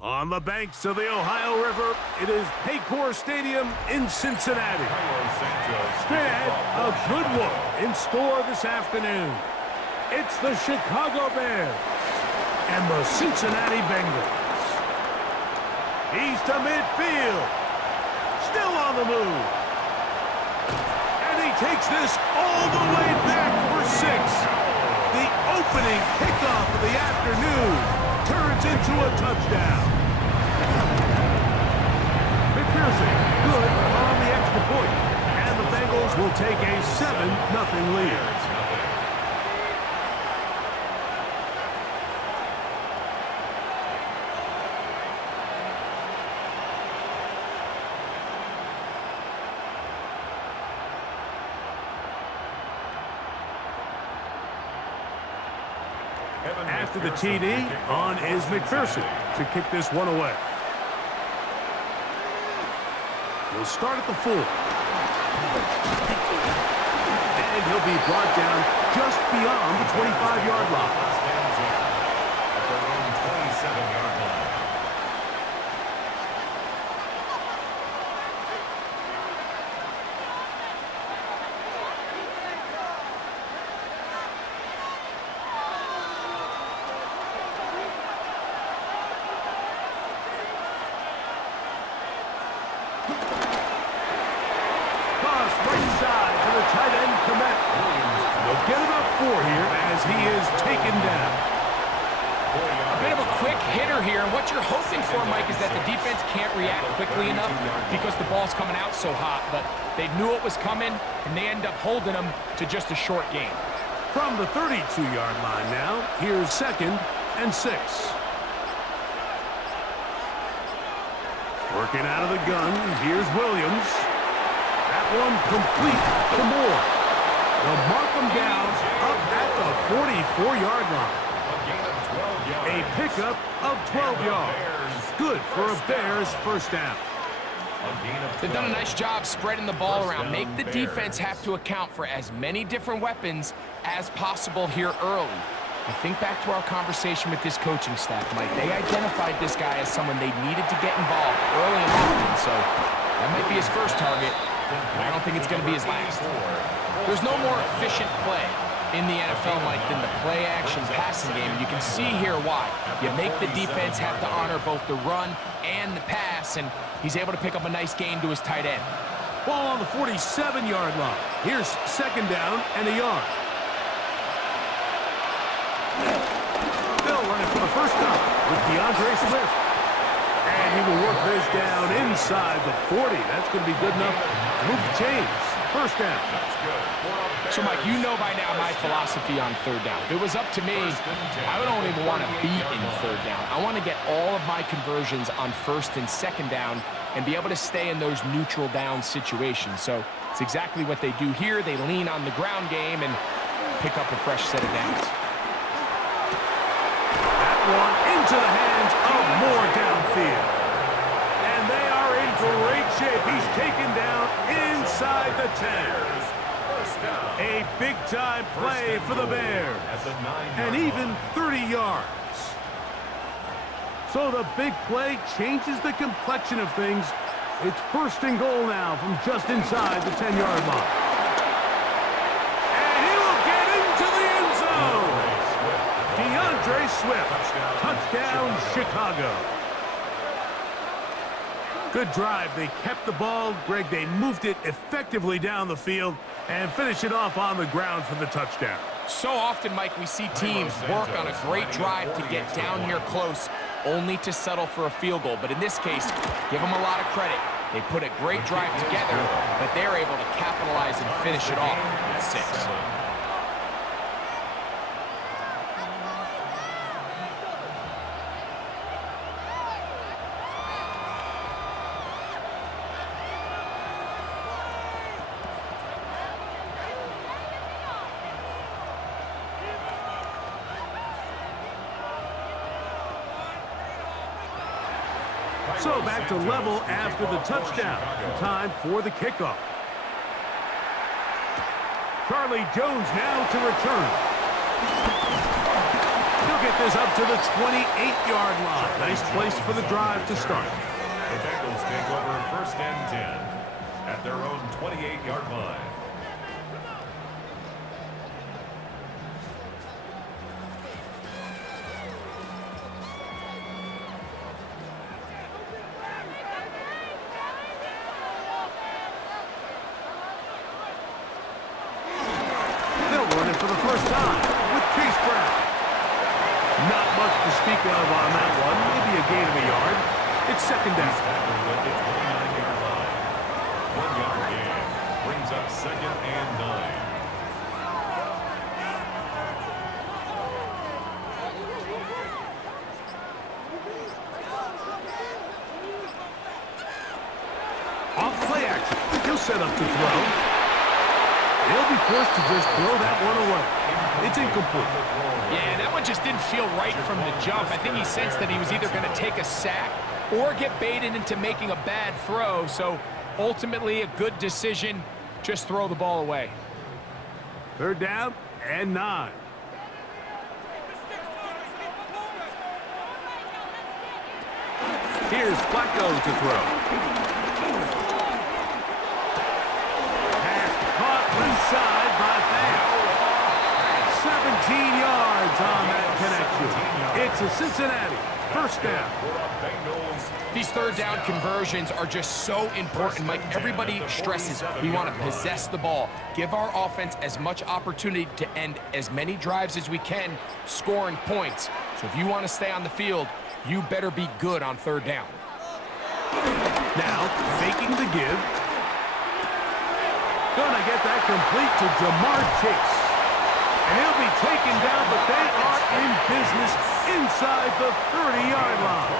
On the banks of the Ohio River, it is Paycor Stadium in Cincinnati. Straight ahead, a good one in store this afternoon. It's the Chicago Bears and the Cincinnati Bengals. He's to midfield. Still on the move. And he takes this all the way back for 6. The opening kickoff of the afternoon turns into a touchdown. McPherson, good on the extra point. And the Bengals will take a 7-0 lead. After the TD, on is McPherson to kick this one away. He'll start at the 4. And he'll be brought down just beyond the 25-yard line. At their own 27-yard line. Get about 4 here as he is taken down. A bit of a quick hitter here. What you're hoping for, Mike, is that the defense can't react quickly enough because the ball's coming out so hot. But they knew it was coming, and they end up holding them to just a short gain. From the 32-yard line now, here's 2nd and 6. Working out of the gun, here's Williams. That one complete to Moore. They'll mark them down up at the 44-yard line. A pickup of 12 yards. Good for a Bears first down. They've done a nice job spreading the ball around. Make the defense have to account for as many different weapons as possible here early. I think back to our conversation with this coaching staff, Mike. They identified this guy as someone they needed to get involved early and often, so that might be his first target, but I don't think it's going to be his last. There's no more efficient play in the NFL, Mike, than the play-action passing game. You can see here why. You make the defense have to honor both the run and the pass, and he's able to pick up a nice gain to his tight end. Ball on the 47-yard line. Here's 2nd down and a yard. Bill running for the first time with DeAndre Swift. And he will work this down inside the 40. That's going to be good enough to move the chains. First down. So, Mike, you know by now my philosophy on 3rd down. If it was up to me, I don't even want to be in 3rd down. I want to get all of my conversions on 1st and 2nd down and be able to stay in those neutral down situations. So it's exactly what they do here. They lean on the ground game and pick up a fresh set of downs. That one into the hands of Moore downfield. And they are in great shape. He's taken down inside the 10. A big-time play for the Bears. And even 30 yards. So the big play changes the complexion of things. It's 1st and goal now from just inside the 10-yard line. And he will get into the end zone. DeAndre Swift. Touchdown, Chicago. Good drive. They kept the ball. Greg, they moved it effectively down the field and finish it off on the ground for the touchdown. So often, Mike, we see teams work on a great drive to get down here close, only to settle for a field goal. But in this case, give them a lot of credit. They put a great drive together, but they're able to capitalize and finish it off with 6. So back to level after the touchdown. Time for the kickoff. Charlie Jones now to return. He'll They'll get this up to the 28-yard line. Nice place for the drive to start. The Bengals take over 1st and 10 at their own 28-yard line. For the first time with Chase Brown. Not much to speak of on that one. Maybe a gain of a yard. It's 2nd down. At the 29-yard line. 1-yard gain brings up 2nd and 9. Off play action. He'll set up to throw. He'll be forced to just throw that one away. It's incomplete. Yeah, that one just didn't feel right from the jump. I think he sensed that he was either going to take a sack or get baited into making a bad throw. So ultimately a good decision. Just throw the ball away. 3rd down and 9. Here's Flacco to throw. Left side by Fant. 17 yards on that connection. It's a Cincinnati 1st down. These 3rd down conversions are just so important. Mike, everybody stresses we want to possess the ball, give our offense as much opportunity to end as many drives as we can, scoring points. So if you want to stay on the field, you better be good on 3rd down. Now, faking the give. Gonna get that complete to Jamar Chase. And he'll be taken down, but they are in business inside the 30-yard line.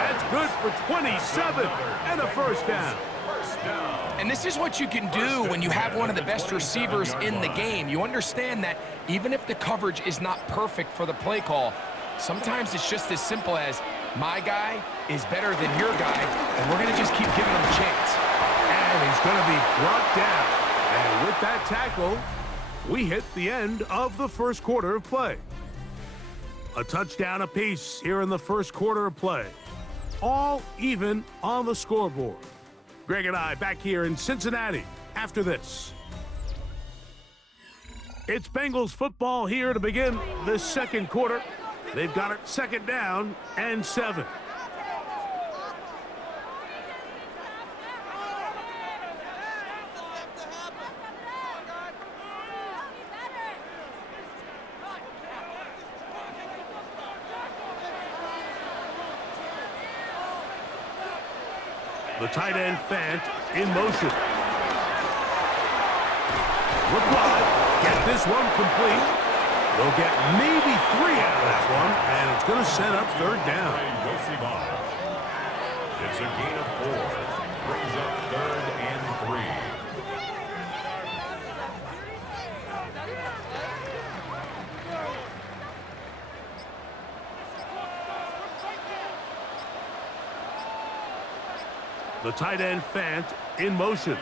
That's good for 27 and a 1st down. And this is what you can do when you have one of the best receivers in the game. You understand that even if the coverage is not perfect for the play call, sometimes it's just as simple as my guy is better than your guy, and we're going to just keep giving him a chance. And he's going to be brought down. And with that tackle, we hit the end of the 1st quarter of play. A touchdown apiece here in the 1st quarter of play. All even on the scoreboard. Greg and I back here in Cincinnati after this. It's Bengals football here to begin the 2nd quarter. They've got it 2nd down and 7. The tight end Fant in motion. Look wide. Get this one complete. They'll get maybe 3 out of that one, and it's going to set up 3rd down. It's a gain of 4. Brings up 3rd and 3. The tight end Fant in motion.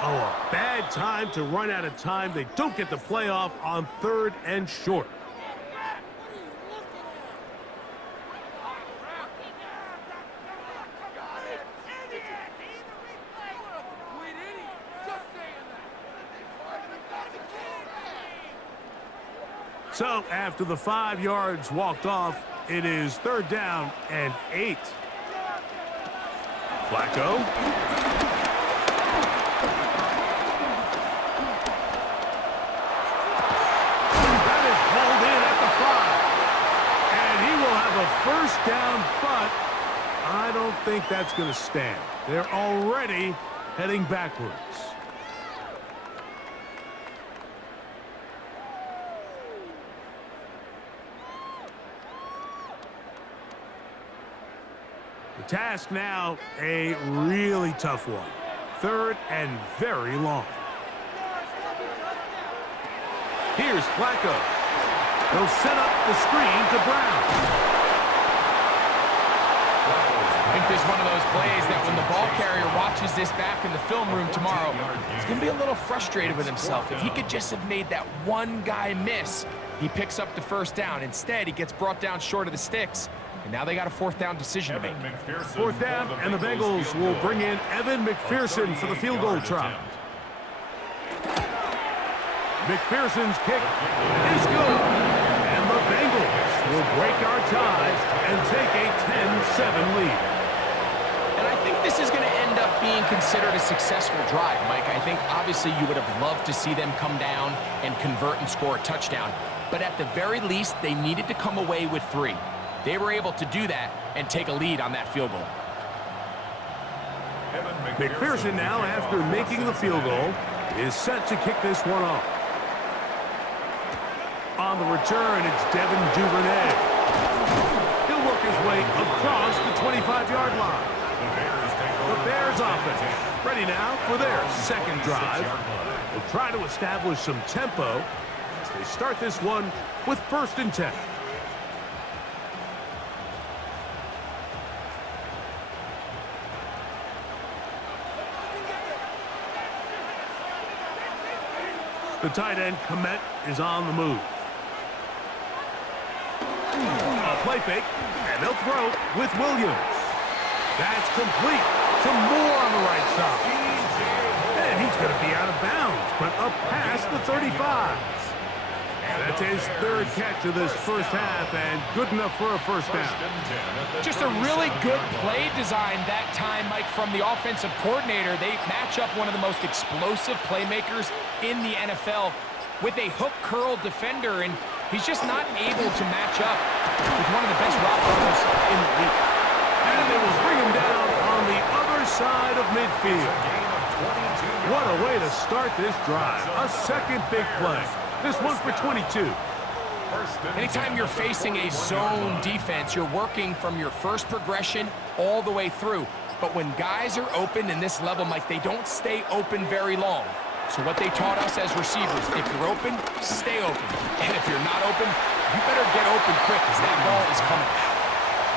Oh, a bad time to run out of time. They don't get the play off on 3rd and short. So after the 5 yards walked off, it is 3rd down and 8. Flacco. That is pulled in at the 5. And he will have a 1st down, but I don't think that's going to stand. They're already heading backwards. The task now, a really tough one. 3rd and very long. Here's Flacco. He'll set up the screen to Brown. And is one of those plays that when the ball carrier watches this back in the film room tomorrow, he's going to be a little frustrated with himself. If he could just have made that one guy miss, he picks up the first down. Instead, he gets brought down short of the sticks, and now they got a fourth down decision to make. Fourth down, and the Bengals will bring in Evan McPherson for the field goal try. McPherson's kick is good, and the Bengals will break our ties and take a 10-7 lead. And I think this is going to end up being considered a successful drive, Mike. I think obviously you would have loved to see them come down and convert and score a touchdown. But at the very least, they needed to come away with 3. They were able to do that and take a lead on that field goal. McPherson now, after making the field goal, is set to kick this one off. On the return, it's Devin Duvernay. He'll work his way across the 25-yard line. The Bears offense ready now for their second drive. They'll try to establish some tempo as they start this one with 1st and 10. The tight end, Komet, is on the move. A play fake, and they'll throw with Williams. That's complete to Moore on the right side. And he's going to be out of bounds, but up past the 35. That's his 3rd catch of this first half, and good enough for a first down. Just a really good play design that time, Mike, from the offensive coordinator. They match up one of the most explosive playmakers in the NFL with a hook curl defender, and he's just not able to match up with one of the best route runners in the league. And they will bring him down on the other side of midfield. What a way to start this drive. A second big play. This one for 22. Anytime you're facing a zone defense, you're working from your first progression all the way through. But when guys are open in this level, Mike, they don't stay open very long. So what they taught us as receivers, if you're open, stay open. And if you're not open, you better get open quick because that ball is coming.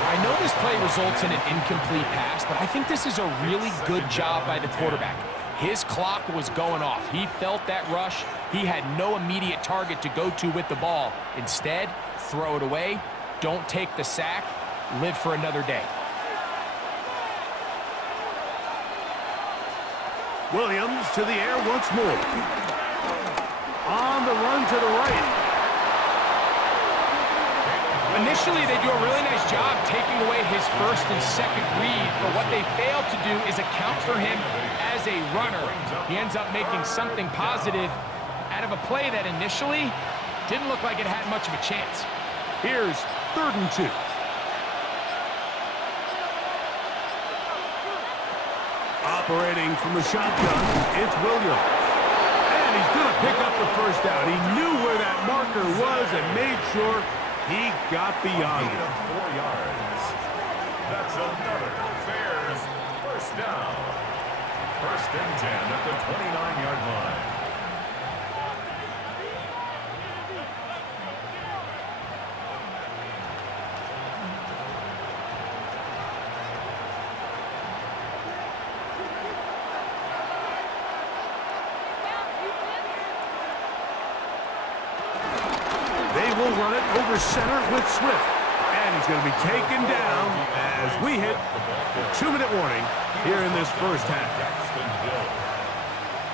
I know this play results in an incomplete pass, but I think this is a really good job by the quarterback. His clock was going off. He felt that rush. He had no immediate target to go to with the ball. Instead, throw it away. Don't take the sack. Live for another day. Williams to the air once more. On the run to the right. Initially, they do a really nice job taking away his first and second read, but what they fail to do is account for him as a runner. He ends up making something positive out of a play that initially didn't look like it had much of a chance. Here's 3rd and 2. Operating from the shotgun, it's Williams. And he's going to pick up the first down. He knew where that marker was and made sure he got beyond it. 4 yards. That's another Bears first down. 1st and 10 at the 29-yard line. They will run it over center with Swift. And he's going to be taken down as we hit the 2-minute warning here in this first half.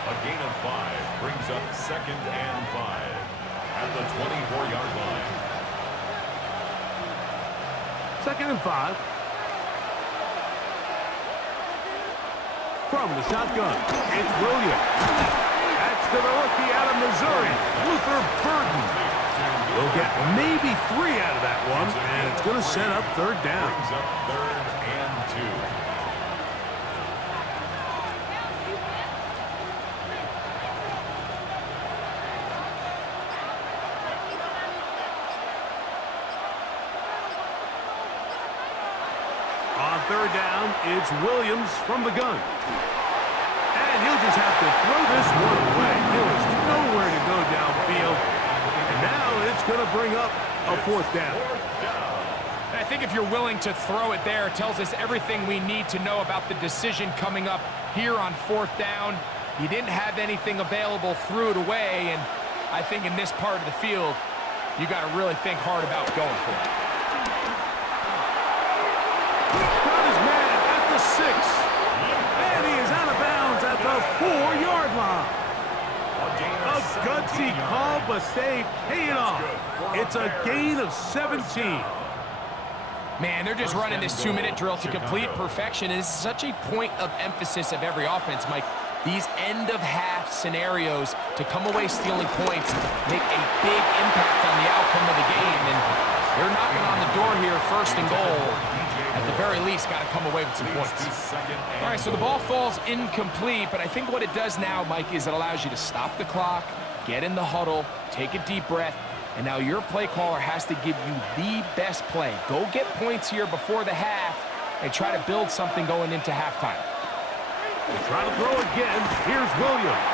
A gain of 5 brings up 2nd and 5 at the 24-yard line. 2nd and 5. From the shotgun, it's Williams. That's to the rookie out of Missouri, Luther Burden. He'll get maybe 3 out of that one, and it's going to set up 3rd down. Brings up 3rd and 2. On 3rd down, it's Williams from the gun. And he'll just have to throw this one away. There is nowhere to go downfield. And now it's going to bring up a 4th down. And I think if you're willing to throw it there, it tells us everything we need to know about the decision coming up here on 4th down. You didn't have anything available, threw it away, and I think in this part of the field, you got to really think hard about going for it. Got his man at the 6. And he is out of bounds at the 4-yard line. A gutsy call, but they pay it off. It's a gain of 17. Man, they're just running this 2-minute drill to complete perfection, and it's such a point of emphasis of every offense, Mike. These end-of-half scenarios to come away stealing points make a big impact on the outcome of the game, and they're knocking on the door here, 1st and goal. At the very least, got to come away with some points. All right, so the ball falls incomplete, but I think what it does now, Mike, is it allows you to stop the clock, get in the huddle, take a deep breath, and now your play caller has to give you the best play. Go get points here before the half and try to build something going into halftime. They try to throw again. Here's Williams.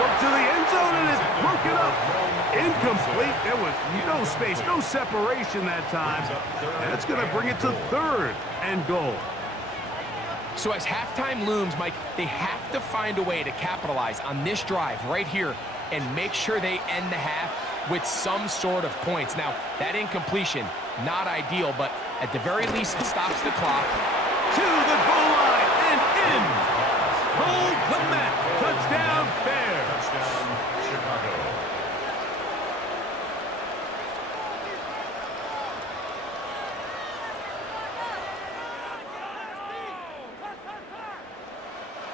Look to the end zone, and it's broken up. Incomplete. There was no space, no separation that time. And that's going to bring it to 3rd and goal. So as halftime looms, Mike, they have to find a way to capitalize on this drive right here and make sure they end the half with some sort of points. Now, that incompletion, not ideal, but at the very least, it stops the clock. To the goal line and in. Cole Kmet, touchdown Bears. Touchdown, Chicago.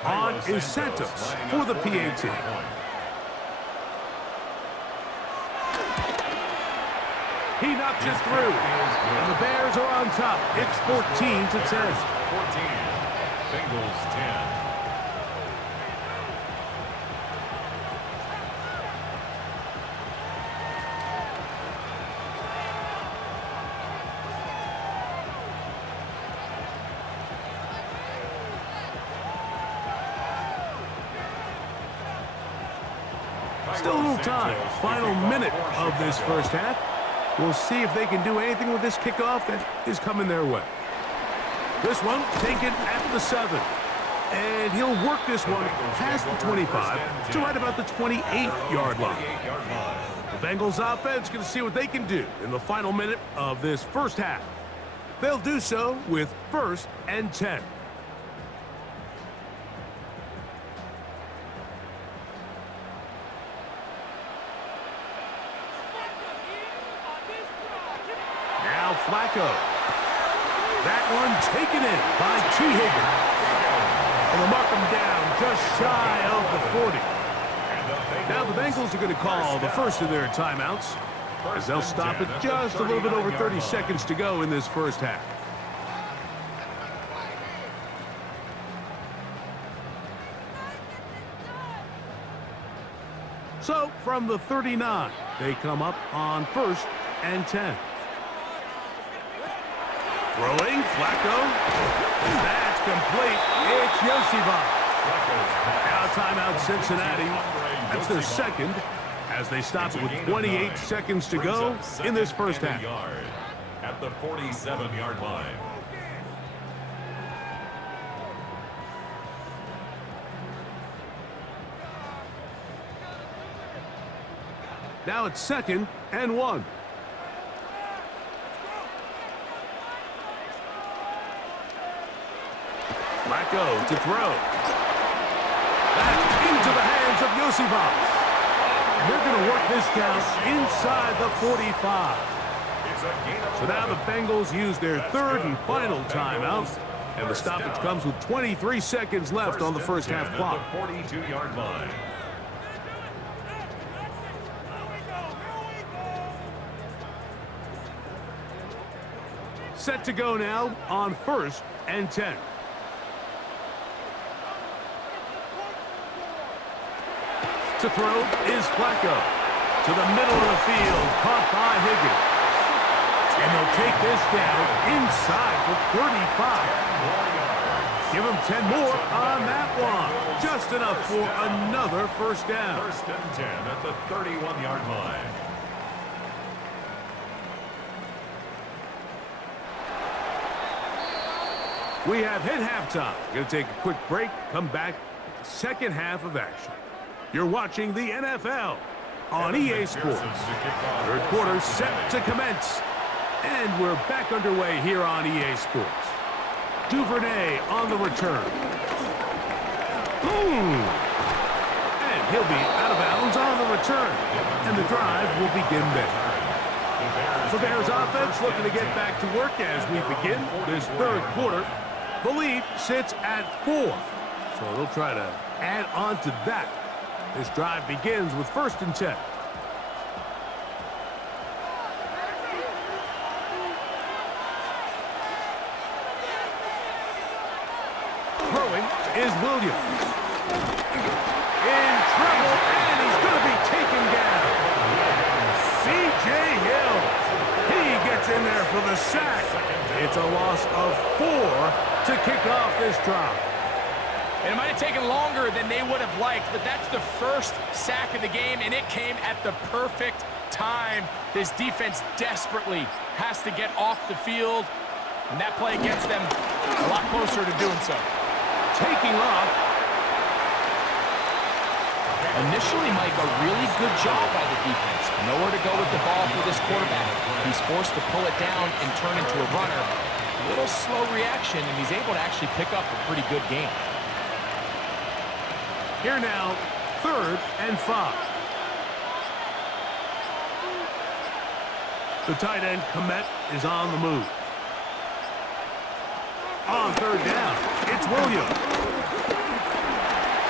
On is Santos for the PAT. He knocks it through, and the Bears are on top. It's 14-10. 14. Bengals 10. Still a little time. Final minute of this first half. We'll see if they can do anything with this kickoff that is coming their way. This one taken at the 7. And he'll work this one past the 25 to right about the 28-yard line. The Bengals offense going to see what they can do in the final minute of this first half. They'll do so with 1st and 10. Now Flacco. That one taken in by T. Higgins. And they'll mark him down just shy of the 40. Now the Bengals are going to call the first of their timeouts, as they'll stop it just a little bit over 30 seconds to go in this first half. So from the 39, they come up on 1st and 10. Throwing, Flacco. That's complete. It's Yosivas. Now timeout Cincinnati. That's their second, as they stop it with 28 seconds to go in this first half. At the 47-yard line. Now it's 2nd and 1. Flacco to throw. Back into the hands of Yosivas. And they're going to work this down inside the 45. So now the Bengals use their 3rd and final timeout. And the stoppage comes with 23 seconds left on the first half clock. At the 42-yard line. Set to go now on 1st and 10. To throw is Flacco. To the middle of the field, caught by Higgins. And they'll take this down inside the 35. Give them 10 more on that one. Just enough for another first down. 1st and 10 at the 31-yard line. We have hit halftime. Going to take a quick break, come back with the second half of action. You're watching the NFL on EA Sports. Third quarter set to commence. And we're back underway here on EA Sports. Duvernay on the return. And he'll be out of bounds on the return. And the drive will begin there. The Bears offense looking to get back to work as we begin this third quarter. The lead sits at 4. So they'll try to add on to that. This drive begins with 1st and 10. Throwing is Williams. In trouble, and he's going to be taken down. C.J. Hill. He gets in there for the sack. It's a loss of 4 to kick off this drive. And it might have taken longer than they would have liked, but that's the first sack of the game, and it came at the perfect time. This defense desperately has to get off the field, and that play gets them a lot closer to doing so. Taking off. Initially, Mike, a really good job by the defense. Nowhere to go with the ball for this quarterback. He's forced to pull it down and turn into a runner. A little slow reaction, and he's able to actually pick up a pretty good game. Here now, 3rd and 5. The tight end, Komet, is on the move. On 3rd down, it's Williams.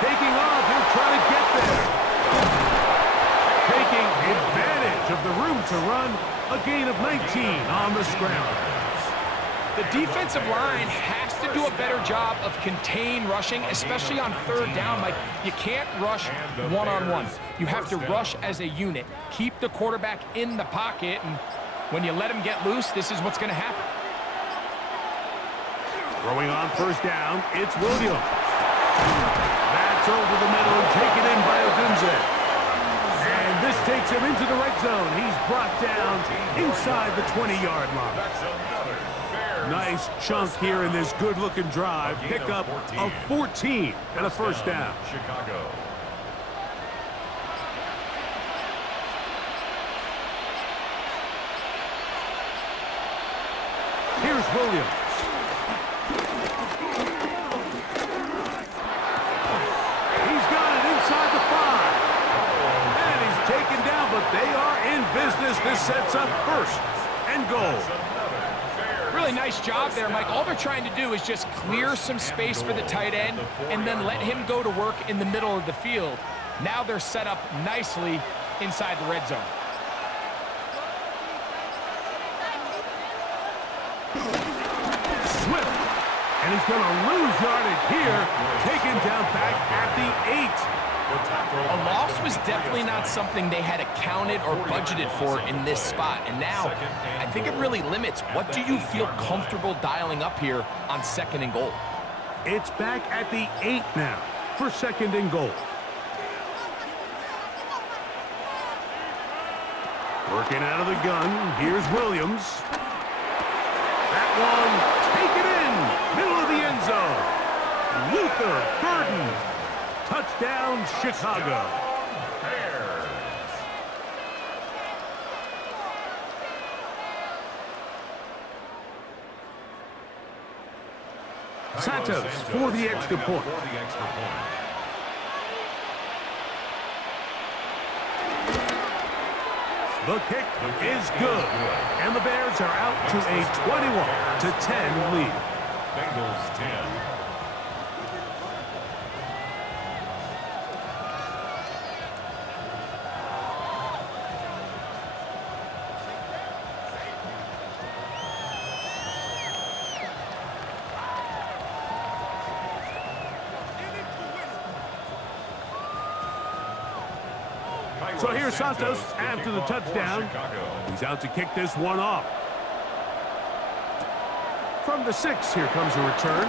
Taking off, he'll try to get there. Taking advantage of the room to run, a gain of 19 on the scramble. The defensive line has to do a better job of contain rushing, especially on 3rd down. Like, you can't rush one-on-one. You have to rush as a unit. Keep the quarterback in the pocket, and when you let him get loose, this is what's going to happen. Throwing on 1st down, it's Williams. That's over the middle and taken in by Odunze. And this takes him into the red zone. He's brought down inside the 20-yard line. Nice chunk here in this good-looking drive. Pickup of 14 and a 1st down. Chicago. Here's Williams. He's got it inside the 5. And he's taken down, but they are in business. This sets up 1st and goal. Really nice job there, Mike. All they're trying to do is just clear some space for the tight end and then let him go to work in the middle of the field. Now they're set up nicely inside the red zone. Swift, and he's going to lose yardage here. Taken down back at the 8. A loss was definitely not something they had accounted or budgeted for in this spot. And now, I think it really limits. What do you feel comfortable dialing up here on 2nd and goal? It's back at the 8 now for 2nd and goal. Working out of the gun, here's Williams. That one, taken in, middle of the end zone. Luther Burden. Touchdown, Chicago. Santos for the extra point. The kick is good, and the Bears are out to a 21-10 lead. Bengals 10. So here's Santos after the touchdown. He's out to kick this one off. From the 6, here comes a return.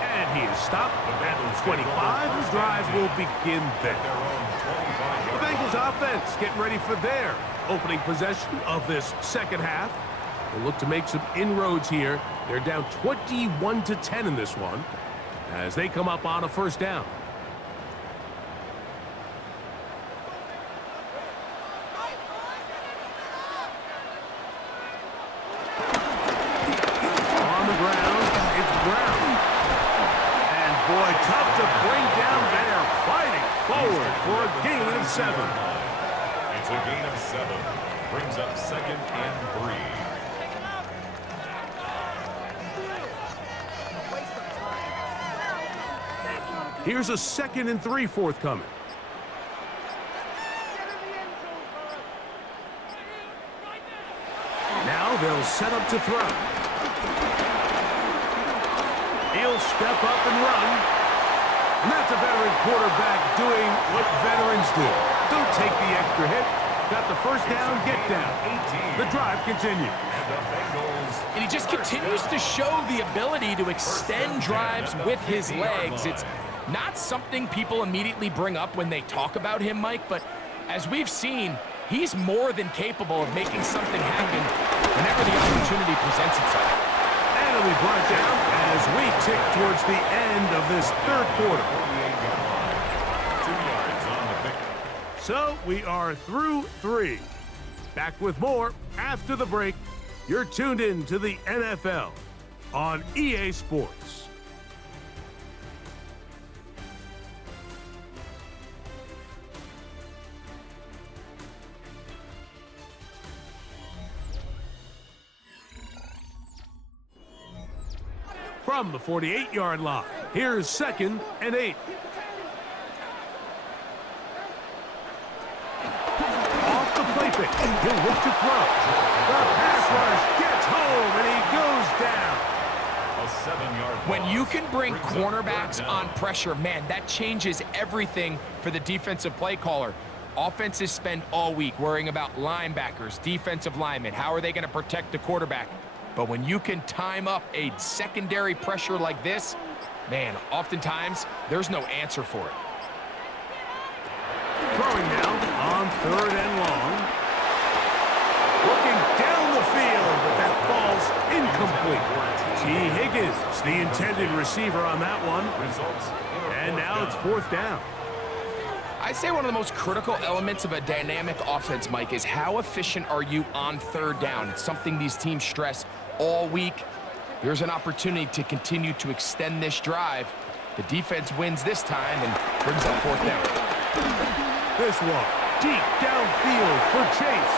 And he is stopped at the 25. The drive will begin there. The Bengals offense getting ready for their opening possession of this second half. They'll look to make some inroads here. They're down 21-10 in this one as they come up on a first down. On the ground, it's Brown. And boy, tough to bring down there. Fighting forward for a gain of 7. It's a gain of 7. Brings up 2nd and 3. Here's a 2nd and 3 forthcoming. Now they'll set up to throw. He'll step up and run. And that's a veteran quarterback doing what veterans do. Don't take the extra hit. Got the first down, get down. The drive continues. And he just continues to show the ability to extend drives with his legs. It's not something people immediately bring up when they talk about him, Mike, but as we've seen, he's more than capable of making something happen whenever the opportunity presents itself. And it'll be brought down as we tick towards the end of this third quarter. 2 yards on the pick. So we are through 3. Back with more after the break. You're tuned in to the NFL on EA Sports. From the 48-yard line, here's 2nd and 8. Off the play fake, he'll look to throw. The pass rush gets home, and he goes down. A 7-yard loss. When you can bring cornerbacks on pressure, man, that changes everything for the defensive play caller. Offenses spend all week worrying about linebackers, defensive linemen. How are they going to protect the quarterback? But when you can time up a secondary pressure like this, man, oftentimes there's no answer for it. Throwing now on 3rd and long. Looking down the field, but that falls incomplete. T. Higgins, the intended receiver on that one. And now it's 4th down. I'd say one of the most critical elements of a dynamic offense, Mike, is how efficient are you on 3rd down? It's something these teams stress all week. Here's an opportunity to continue to extend this drive. The defense wins this time and brings up 4th down. This one deep downfield for Chase.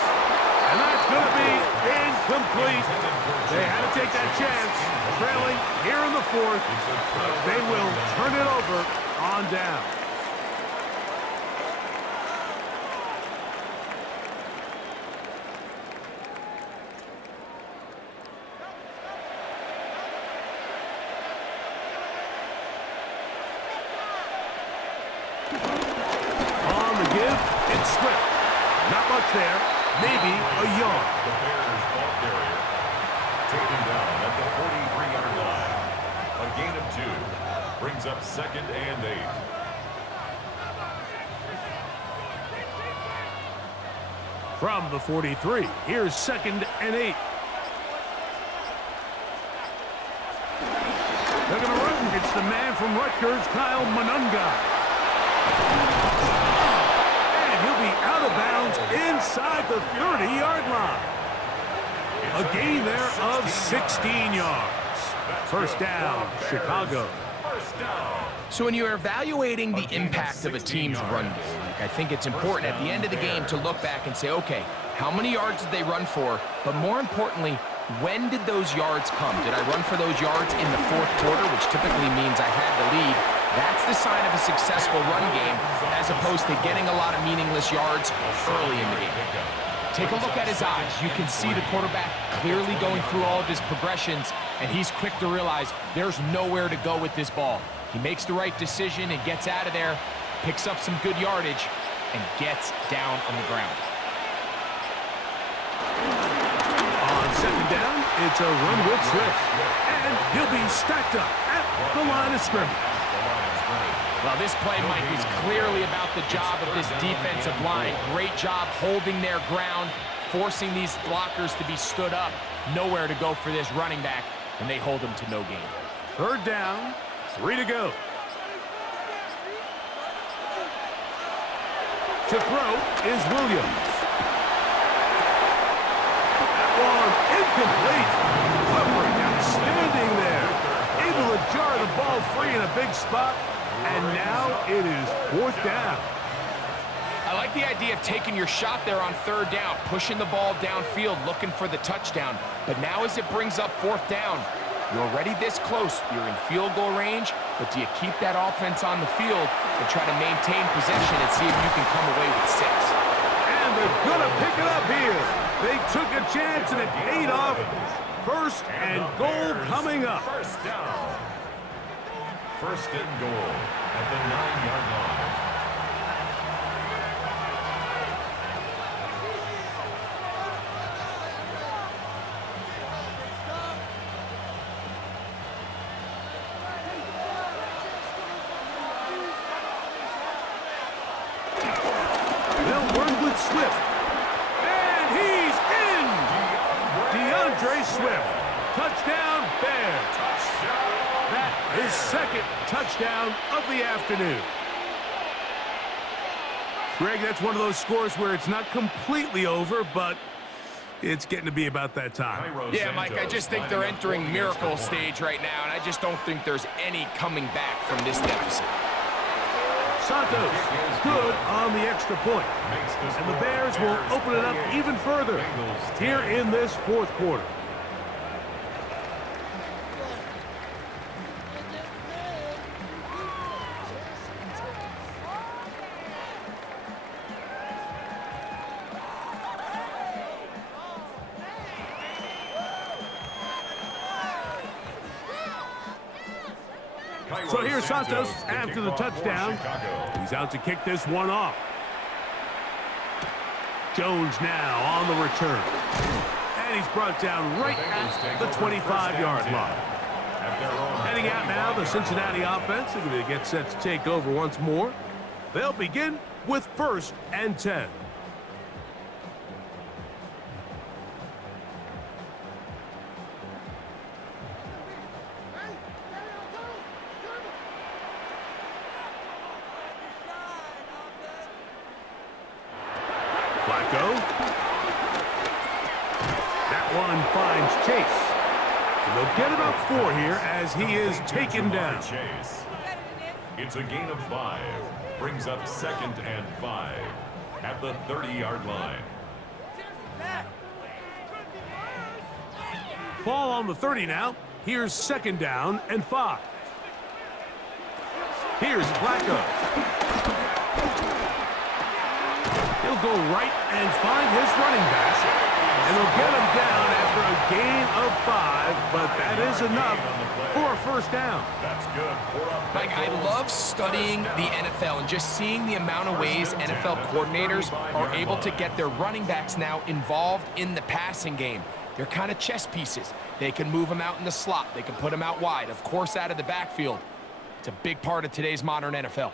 And that's going to be incomplete. They had to take that chance. Trailing here in the 4th. They will turn it over on down. It's Swift. Not much there. Maybe a yard. The Bears ball carrier taken down at the 43-yard line. A gain of 2 brings up 2nd and 8. From the 43, here's 2nd and 8. They're going to run. It's the man from Rutgers, Kyle Monunga. Out of bounds inside the 30-yard line. A gain there of 16 yards. First down, Chicago. So when you're evaluating the impact of a team's run game, I think it's important at the end of the game to look back and say, okay, how many yards did they run for? But more importantly, when did those yards come? Did I run for those yards in the 4th quarter, which typically means I had the lead? That's the sign of a successful run game, as opposed to getting a lot of meaningless yards early in the game. Take a look at his eyes. You can see the quarterback clearly going through all of his progressions, and he's quick to realize there's nowhere to go with this ball. He makes the right decision and gets out of there, picks up some good yardage, and gets down on the ground. On 2nd down, it's a run with Swift, and he'll be stacked up at the line of scrimmage. Well, this play, Mike, is clearly about the job of this defensive line. Great job holding their ground, forcing these blockers to be stood up. Nowhere to go for this running back, and they hold him to no gain. Third down, 3 to go. To throw is Williams. That one incomplete. Covering outstanding there. Able to jar the ball free in a big spot, and now it is 4th down. I like the idea of taking your shot there on 3rd down, pushing the ball downfield, looking for the touchdown. But now as it brings up 4th down, you're already this close. You're in field goal range, but do you keep that offense on the field and try to maintain possession and see if you can come away with 6? And they're going to pick it up here. They took a chance and it paid off. 1st and goal coming up. First down. 1st and goal at the 9-yard line. Swift. And he's in! DeAndre Swift. Touchdown, Bears. That is 2nd touchdown of the afternoon. Greg, that's one of those scores where it's not completely over, but it's getting to be about that time. Yeah, Mike, I just think they're entering miracle stage right now, and I just don't think there's any coming back from this deficit. Santos, good on the extra point. And the Bears will open it up even further here in this 4th quarter. So here's Santos after the touchdown. He's out to kick this one off. Jones now on the return. And he's brought down right at the 25-yard line. Heading out now, the Cincinnati offense. They're going to get set to take over once more. They'll begin with 1st and 10. That one finds Chase. And they'll get about 4 here as he is taken down. It's a gain of 5. Brings up 2nd and 5 at the 30-yard line. Ball on the 30 now. Here's 2nd down and 5. Here's Flacco. He'll go right and find his running back. And they'll get him down after a gain of 5, but that is enough for a 1st down. That's good. Mike, I love studying the NFL and just seeing the amount of ways NFL coordinators are able to get their running backs now involved in the passing game. They're kind of chess pieces. They can move them out in the slot. They can put them out wide, of course, out of the backfield. It's a big part of today's modern NFL.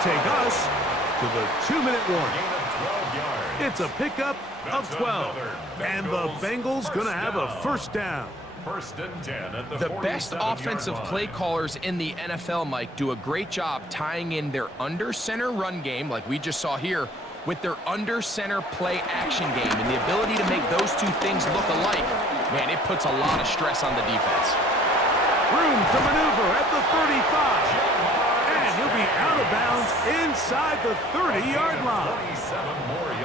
Take us to the 2-minute warning. It's a pickup of 12, and the Bengals gonna have a 1st down. 1st and 10 at the best offensive play callers in the NFL, Mike, do a great job tying in their under-center run game, like we just saw here, with their under-center play action game. And the ability to make those two things look alike, man, it puts a lot of stress on the defense. Room to maneuver at the 35. He'll be out of bounds inside the 30-yard line.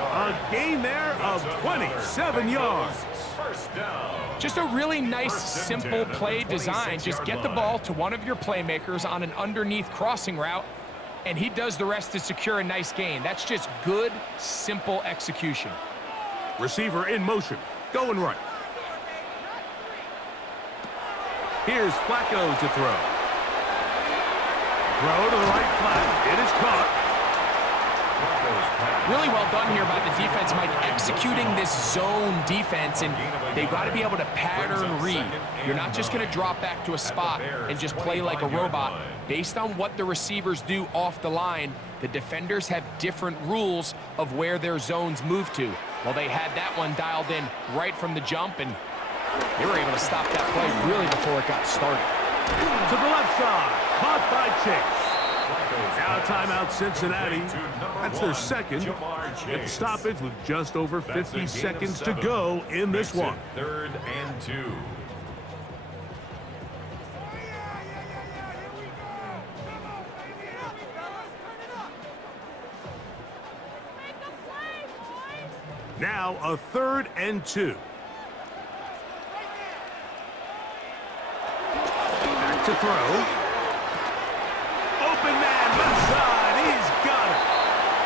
A gain there of 27 yards. Just a really nice, simple play design. Just get the ball to one of your playmakers on an underneath crossing route, and he does the rest to secure a nice gain. That's just good, simple execution. Receiver in motion, going right. Here's Flacco to throw. throw to the right flat. It is caught. Really well done here by the defense, Mike, executing this zone defense, and they've got to be able to pattern read. You're not just going to drop back to a spot and just play like a robot. Based on what the receivers do off the line, the defenders have different rules of where their zones move to. Well, they had that one dialed in right from the jump, and they were able to stop that play really before it got started. To the left side, caught by Chase. Now timeout Cincinnati. That's their second. At the stoppage with just over 50 seconds to go in this one. 3rd and 2. Now a 3rd and 2. Back to throw. Open man, left side, he's got it.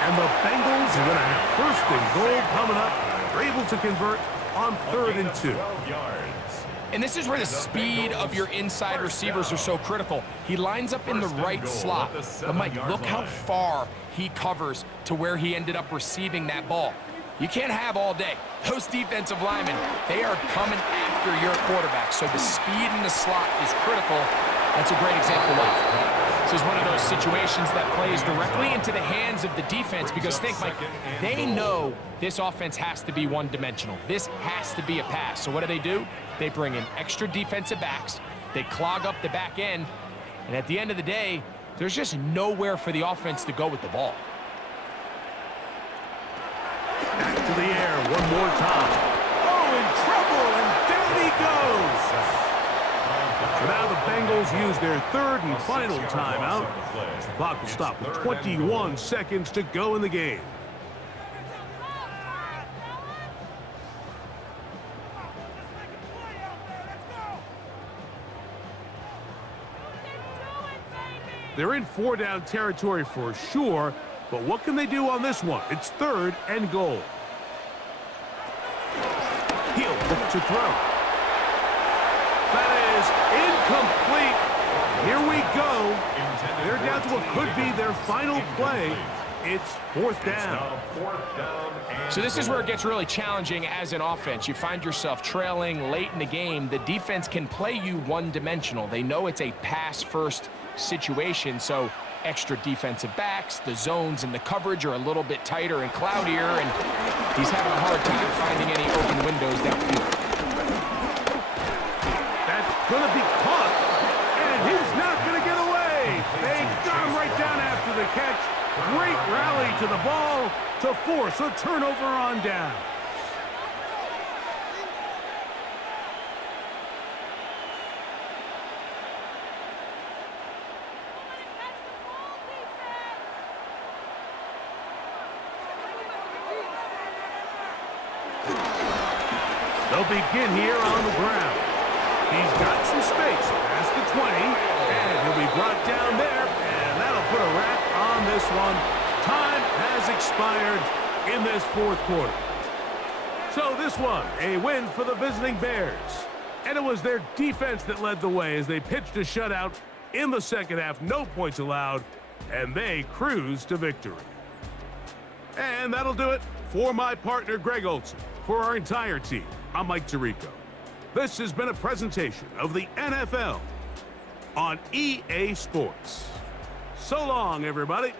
And the Bengals are going to have 1st and goal coming up. They're able to convert on 3rd and 2. And this is where the speed of your inside receivers are so critical. He lines up in the right slot. But Mike, look how far he covers to where he ended up receiving that ball. You can't have all day. Those defensive linemen, they are coming after your quarterback. So the speed in the slot is critical. That's a great example of. This is one of those situations that plays directly into the hands of the defense because think, Mike, they know this offense has to be one-dimensional. This has to be a pass. So what do? They bring in extra defensive backs. They clog up the back end. And at the end of the day, there's just nowhere for the offense to go with the ball. Back to the air one more time. Oh, in trouble, and down he goes. So now the Bengals use their 3rd and final timeout. The clock will stop with 21 seconds to go in the game. They're in 4-down territory for sure, but what can they do on this one? It's 3rd and goal. He'll look to throw. That is incomplete. Here we go. They're down to what could be their final play. It's 4th down. So this is where it gets really challenging as an offense. You find yourself trailing late in the game. The defense can play you one-dimensional. They know it's a pass-first situation, so extra defensive backs, the zones and the coverage are a little bit tighter and cloudier, and he's having a hard time finding any open windows downfield. That's going to be caught, and he's not going to get away. They got him right down after the catch. Great rally to the ball to force a turnover on down. They'll begin here on the ground. He's got some space past the 20, and he'll be brought down there, and that'll put a wrap on this one. Time has expired in this 4th quarter. So this one, a win for the visiting Bears. And it was their defense that led the way as they pitched a shutout in the 2nd half. No points allowed, and they cruised to victory. And that'll do it for my partner, Greg Olson. For our entire team, I'm Mike Tirico. This has been a presentation of the NFL on EA Sports. So long, everybody.